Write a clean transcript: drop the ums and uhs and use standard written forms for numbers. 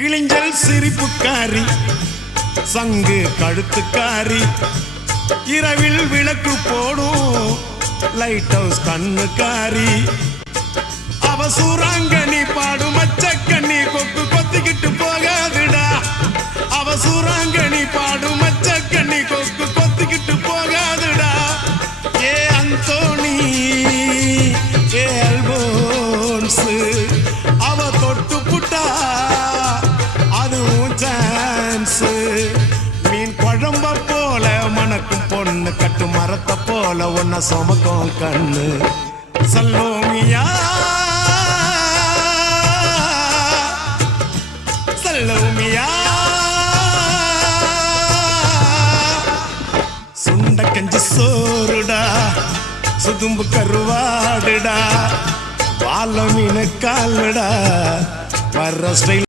கிளிஞ்சல் சிரிப்புக்காரி சங்கு கழுத்துக்காரி இரவில் விளக்கு போடும் லைட் ஹவுஸ் கண்ணுக்காரி அவ சூறாங்கண்ணி பாடும் மச்சக்கண்ணி கொக்கு கொத்திக்கிட்டு போகாதுடா அவ சூறாங்கண்ணி பாடும் மச்சக்கண்ணி கொக்கு கொத்திக்கிட்டு போகாதுடா ஏ அந்தோணி ஏ அல்போன்ஸ் அவ தொட்டு புட்டா அதுவும் சான்ஸ் மீன் குழம்ப போல மணக்கும் பொண்ணு கட்டு மரத்தை போல ஒன்ன சுமக்கும் கண்ணு சல்லோமியா சல்லோமியா சுண்ட கஞ்சி சோறுடா சுதும்பு கருவாடுடா வாழ மீன் காலுடா வர்ற ஸ்டைல்